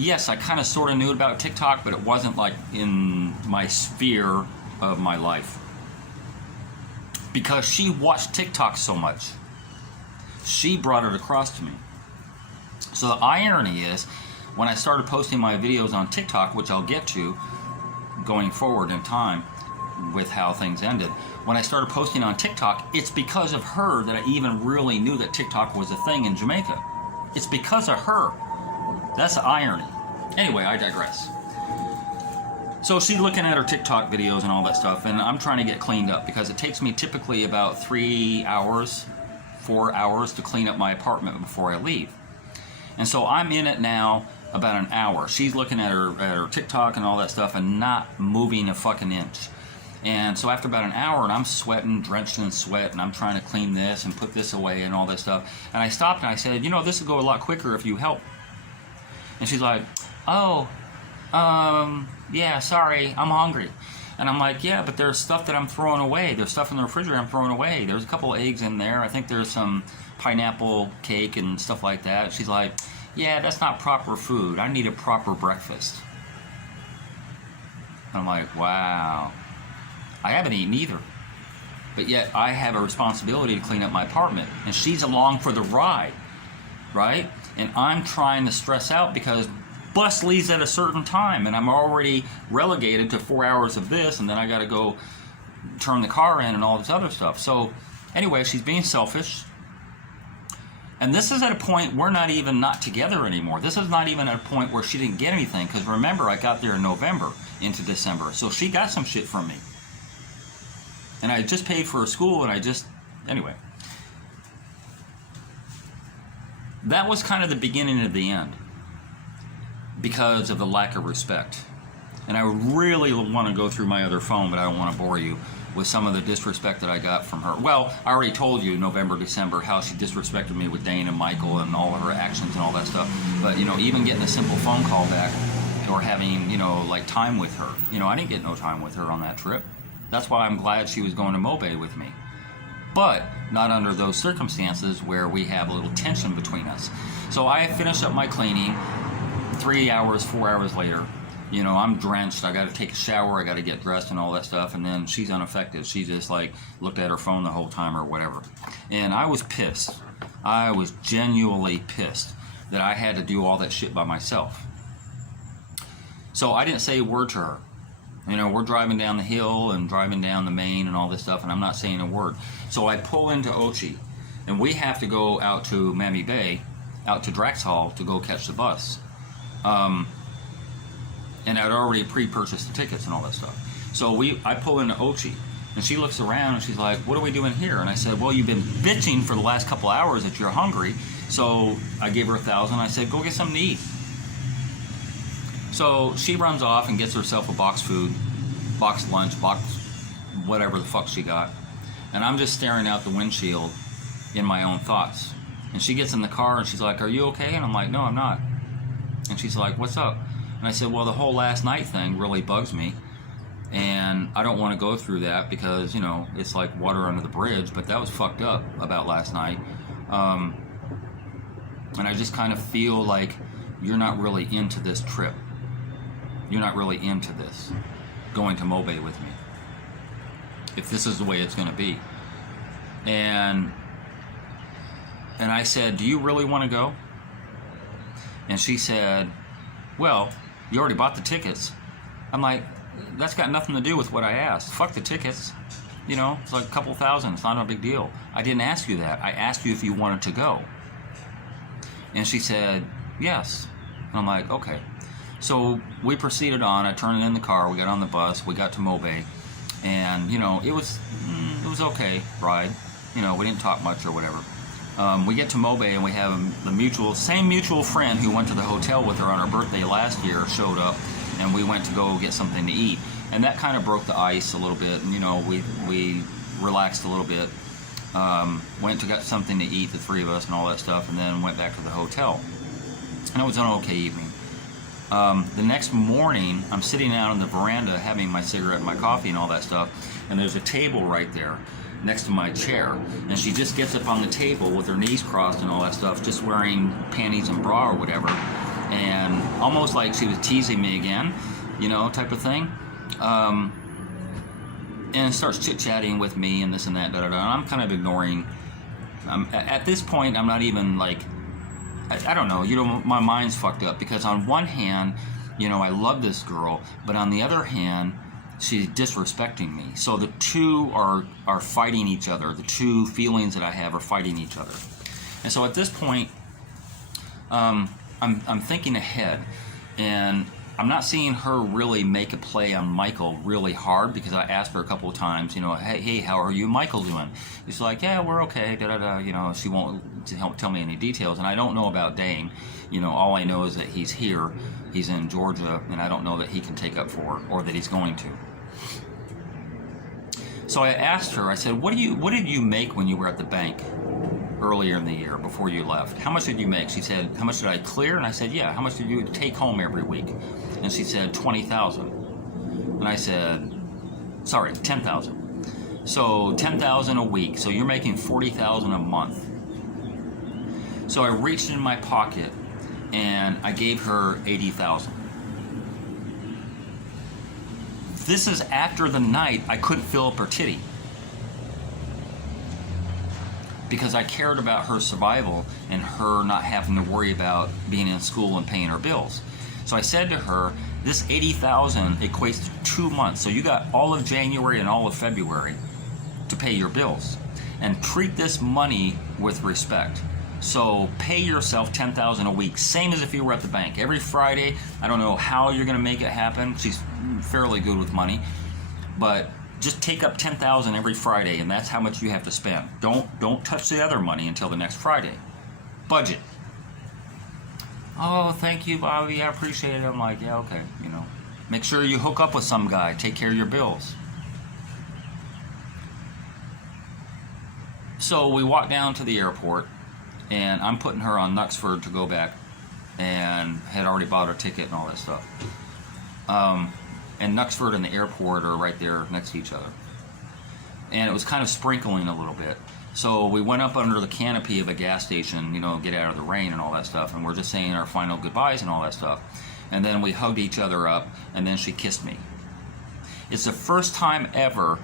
yes, I kind of sort of knew about TikTok, but it wasn't like in my sphere of my life. Because she watched TikTok so much, she brought it across to me. So the irony is, when I started posting my videos on TikTok, which I'll get to going forward in time with how things ended, when I started posting on TikTok, it's because of her that I even really knew that TikTok was a thing in Jamaica. It's because of her. That's the irony. Anyway, I digress. So she's looking at her TikTok videos and all that stuff, and I'm trying to get cleaned up because it takes me typically about 3 hours, 4 hours to clean up my apartment before I leave. And so I'm in it now about an hour. She's looking at her TikTok and all that stuff and not moving a fucking inch. And so after about an hour, and I'm sweating, drenched in sweat, and I'm trying to clean this and put this away and all that stuff. And I stopped and I said, you know, this would go a lot quicker if you help. And she's like, oh, yeah, sorry, I'm hungry. And I'm like, yeah, but there's stuff that I'm throwing away. There's stuff in the refrigerator I'm throwing away. There's a couple of eggs in there. I think there's some pineapple cake and stuff like that. She's like, yeah, that's not proper food. I need a proper breakfast. And I'm like, wow. I haven't eaten either. But yet I have a responsibility to clean up my apartment. And she's along for the ride, right? And I'm trying to stress out because bus leaves at a certain time and I'm already relegated to 4 hours of this, and then I got to go turn the car in and all this other stuff. So anyway, she's being selfish. And this is at a point we're not even not together anymore. This is not even at a point where she didn't get anything, because remember, I got there in November into December. So she got some shit from me. And I just paid for her school, and anyway. That was kind of the beginning of the end because of the lack of respect. And I really want to go through my other phone, but I don't want to bore you with some of the disrespect that I got from her. Well, I already told you November, December, how she disrespected me with Dane and Michael and all of her actions and all that stuff. But, you know, even getting a simple phone call back or having, you know, like time with her. You know, I didn't get no time with her on that trip. That's why I'm glad she was going to Mobay with me. But not under those circumstances where we have a little tension between us. So I finished up my cleaning 3 hours, 4 hours later. You know, I'm drenched, I gotta take a shower, I gotta get dressed and all that stuff, and then she's unaffected. She just like looked at her phone the whole time or whatever. And I was pissed. I was genuinely pissed that I had to do all that shit by myself. So I didn't say a word to her. You know, we're driving down the hill and driving down the main and all this stuff, and I'm not saying a word. So I pull into Ochi, and we have to go out to Mammy Bay, out to Draxhall to go catch the bus. And I'd already pre-purchased the tickets and all that stuff. So I pull into Ochi, and she looks around and she's like, what are we doing here? And I said, well, you've been bitching for the last couple hours that you're hungry. So I gave her $1,000. I said, go get something to eat. So she runs off and gets herself a box food, box lunch, box whatever the fuck she got. And I'm just staring out the windshield in my own thoughts. And she gets in the car and she's like, are you okay? And I'm like, no, I'm not. And she's like, what's up? And I said, well, the whole last night thing really bugs me, and I don't want to go through that because, you know, it's like water under the bridge, but that was fucked up about last night. And I just kind of feel like you're not really into this trip. You're not really into this, going to Mobay with me, if this is the way it's going to be. And I said, do you really want to go? And she said, well, you already bought the tickets. I'm like, that's got nothing to do with what I asked. Fuck the tickets. You know, it's like a couple thousand. It's not a big deal. I didn't ask you that. I asked you if you wanted to go. And she said, yes. And I'm like, okay. So we proceeded on. I turned it in the car. We got on the bus. We got to Mobay. And, you know, it was okay ride. You know, we didn't talk much or whatever. We get to Mobay and we have the same mutual friend who went to the hotel with her on her birthday last year showed up, and we went to go get something to eat. And that kind of broke the ice a little bit, and, you know, we relaxed a little bit, went to get something to eat, the three of us and all that stuff, and then went back to the hotel. And it was an okay evening. The next morning, I'm sitting out on the veranda having my cigarette and my coffee and all that stuff, and there's a table right there next to my chair, and she just gets up on the table with her knees crossed and all that stuff, just wearing panties and bra or whatever, and almost like she was teasing me again, type of thing. And starts chit-chatting with me and this and that, and I'm kind of ignoring. At this point, I'm not even like, I don't know, my mind's fucked up, because on one hand, I love this girl, but on the other hand, she's disrespecting me. So the two are fighting each other. The two feelings that I have are fighting each other. And so at this point, I'm thinking ahead, and I'm not seeing her really make a play on Michael really hard, because I asked her a couple of times, hey, how are you and Michael doing? She's like, yeah, we're okay, she won't tell me any details, and I don't know about Dane. All I know is that he's here, he's in Georgia, and I don't know that he can take up for her, or that he's going to. So I asked her, I said, what did you make when you were at the bank earlier in the year before you left? How much did you make? She said, how much did I clear? And I said, yeah. How much did you take home every week? And she said, 20,000. And I said, sorry, 10,000. So 10,000 a week. So you're making 40,000 a month. So I reached in my pocket and I gave her 80,000. This is after the night I couldn't fill up her titty, because I cared about her survival and her not having to worry about being in school and paying her bills. So I said to her, this 80,000 equates to 2 months. So you got all of January and all of February to pay your bills, and treat this money with respect. So pay yourself 10,000 a week, same as if you were at the bank. Every Friday, I don't know how you're gonna make it happen. She's fairly good with money, but just take up 10,000 every Friday, and that's how much you have to spend. Don't touch the other money until the next Friday. Budget. Oh, thank you, Bobby. I appreciate it. I'm like, yeah, okay. Make sure you hook up with some guy. Take care of your bills. So we walk down to the airport, and I'm putting her on Knutsford to go back, and had already bought her ticket and all that stuff. And Knutsford and the airport are right there next to each other. And it was kind of sprinkling a little bit. So we went up under the canopy of a gas station, get out of the rain and all that stuff. And we're just saying our final goodbyes and all that stuff. And then we hugged each other up, and then she kissed me. It's the first time ever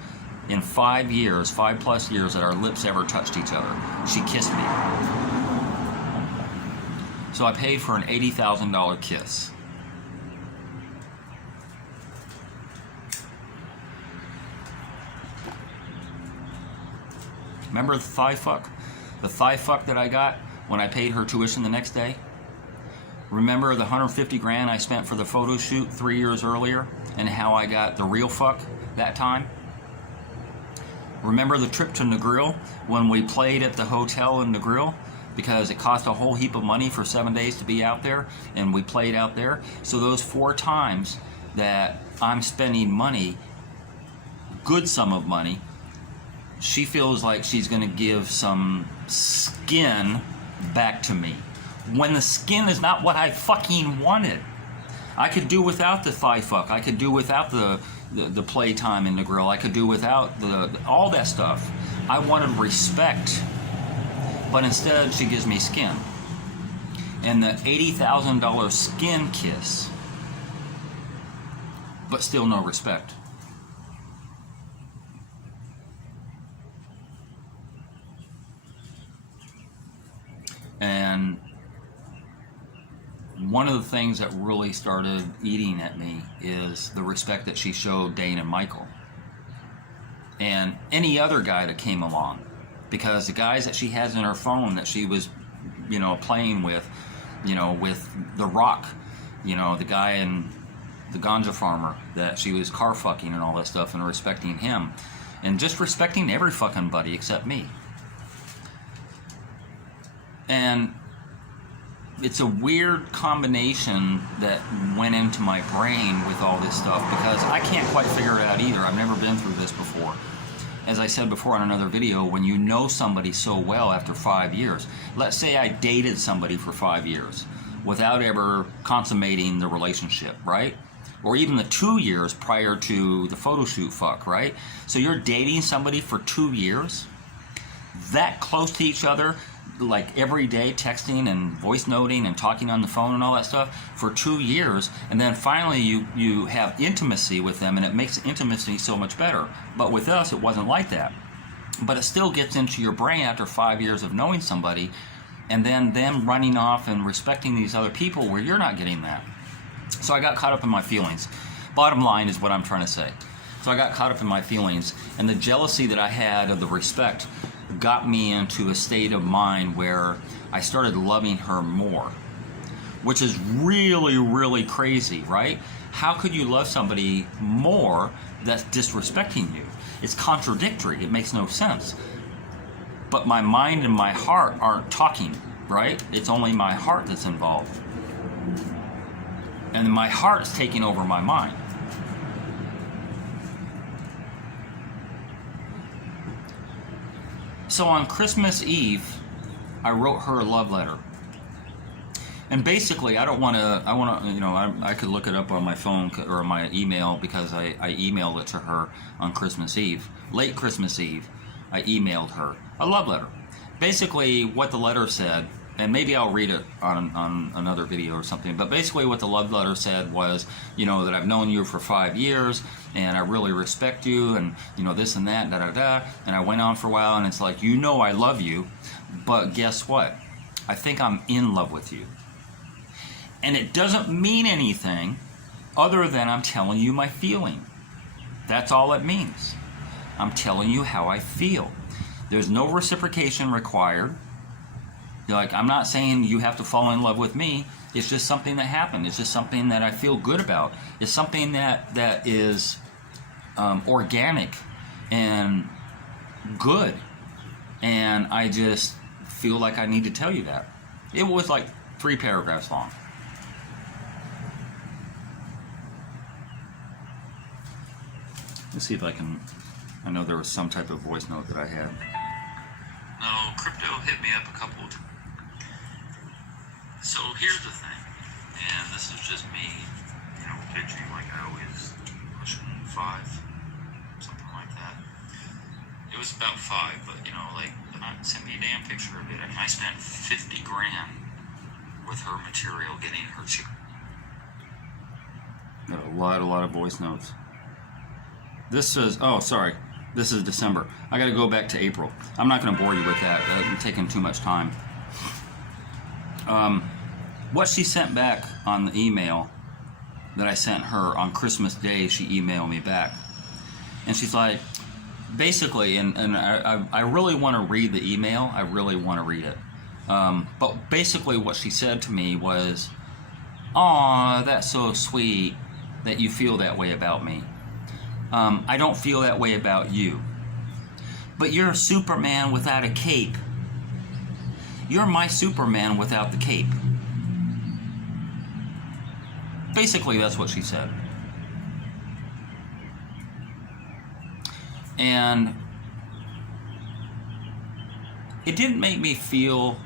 in 5 years, 5+ years, that our lips ever touched each other. She kissed me. So I paid for an $80,000 kiss. Remember the thigh fuck? The thigh fuck that I got when I paid her tuition the next day? Remember the 150 grand I spent for the photo shoot 3 years earlier, and how I got the real fuck that time? Remember the trip to Negril when we played at the hotel in Negril? Because it cost a whole heap of money for 7 days to be out there, and we played out there. So those 4 times that I'm spending money, good sum of money, she feels like she's going to give some skin back to me, when the skin is not what I fucking wanted. I could do without the thigh fuck. I could do without the playtime in the grill. I could do without all that stuff. I wanted respect, but instead she gives me skin. And the $80,000 skin kiss, but still no respect. And one of the things that really started eating at me is the respect that she showed Dane and Michael and any other guy that came along, because the guys that she has in her phone that she was playing with, with the Rock, the guy in the ganja farmer that she was car fucking and all that stuff, and respecting him, and just respecting every fucking buddy except me. And it's a weird combination that went into my brain with all this stuff, because I can't quite figure it out either. I've never been through this before. As I said before on another video, when you know somebody so well after 5 years, let's say I dated somebody for 5 years without ever consummating the relationship, right? Or even the 2 years prior to the photo shoot fuck, right? So you're dating somebody for 2 years, that close to each other, like every day texting and voice noting and talking on the phone and all that stuff for 2 years, and then finally you have intimacy with them, and it makes intimacy so much better. But with us, it wasn't like that. But it still gets into your brain after 5 years of knowing somebody, and then them running off and respecting these other people where you're not getting that. So I got caught up in my feelings. Bottom line is what I'm trying to say. So I got caught up in my feelings, and the jealousy that I had of the respect got me into a state of mind where I started loving her more, which is really, really crazy, right? How could you love somebody more that's disrespecting you? It's contradictory. It makes no sense. But my mind and my heart aren't talking, right? It's only my heart that's involved. And my heart's taking over my mind. So on Christmas Eve, I wrote her a love letter. And basically, I could look it up on my phone or my email, because I emailed it to her on Christmas Eve. Late Christmas Eve, I emailed her a love letter. Basically, what the letter said, and maybe I'll read it on another video or something, but basically what the love letter said was, that I've known you for 5 years, and I really respect you, and, this and that, da-da-da, and I went on for a while, and it's like, I love you, but guess what? I think I'm in love with you. And it doesn't mean anything other than I'm telling you my feeling. That's all it means. I'm telling you how I feel. There's no reciprocation required. Like, I'm not saying you have to fall in love with me. It's just something that happened. It's just something that I feel good about. It's something that is organic and good. And I just feel like I need to tell you that. It was like 3 paragraphs long. Let's see if I can. I know there was some type of voice note that I had. No, crypto hit me up a couple of times. So here's the thing, and this is just me, pitching like I always, pushing 5, something like that. It was about 5, but send me a damn picture of it. I mean, I spent $50 grand with her material getting her cheap. Got a lot of voice notes. This says, this is December. I gotta go back to April. I'm not gonna bore you with that. I'm taking too much time. What she sent back on the email that I sent her on Christmas Day, she emailed me back. And she's like, basically, and I really want to read the email. I really want to read it. But basically what she said to me was, "Aw, that's so sweet that you feel that way about me. I don't feel that way about you. But you're a Superman without a cape. You're my Superman without the cape." Basically, that's what she said. And it didn't make me feel,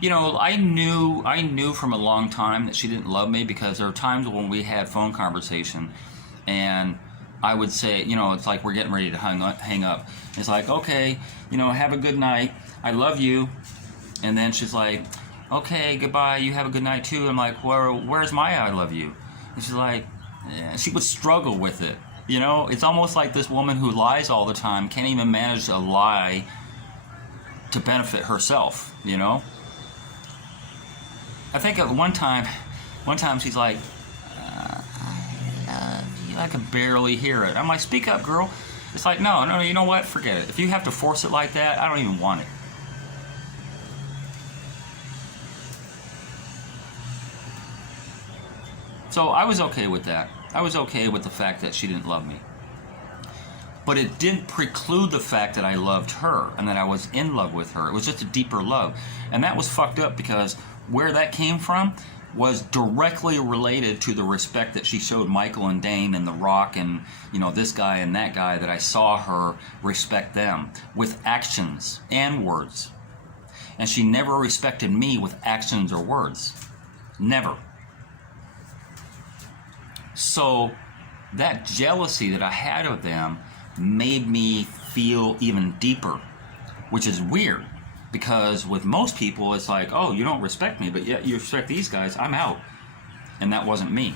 I knew from a long time that she didn't love me, because there were times when we had phone conversation and I would say, it's like we're getting ready to hang up. It's like, okay, have a good night. I love you. And then she's like, okay, goodbye. You have a good night too. I'm like, where's my I love you? And she's like, she would struggle with it. It's almost like this woman who lies all the time can't even manage a lie to benefit herself, I think at one time she's like, I could barely hear it. I'm like, speak up, girl. It's like, no, you know what? Forget it. If you have to force it like that, I don't even want it. So I was okay with that. I was okay with the fact that she didn't love me. But it didn't preclude the fact that I loved her and that I was in love with her. It was just a deeper love. And that was fucked up, because where that came from was directly related to the respect that she showed Michael and Dane and The Rock and, this guy and that guy, that I saw her respect them with actions and words. And she never respected me with actions or words. Never. So that jealousy that I had of them made me feel even deeper, which is weird, Because with most people, it's like, oh, you don't respect me, but yet you respect these guys, I'm out. And that wasn't me.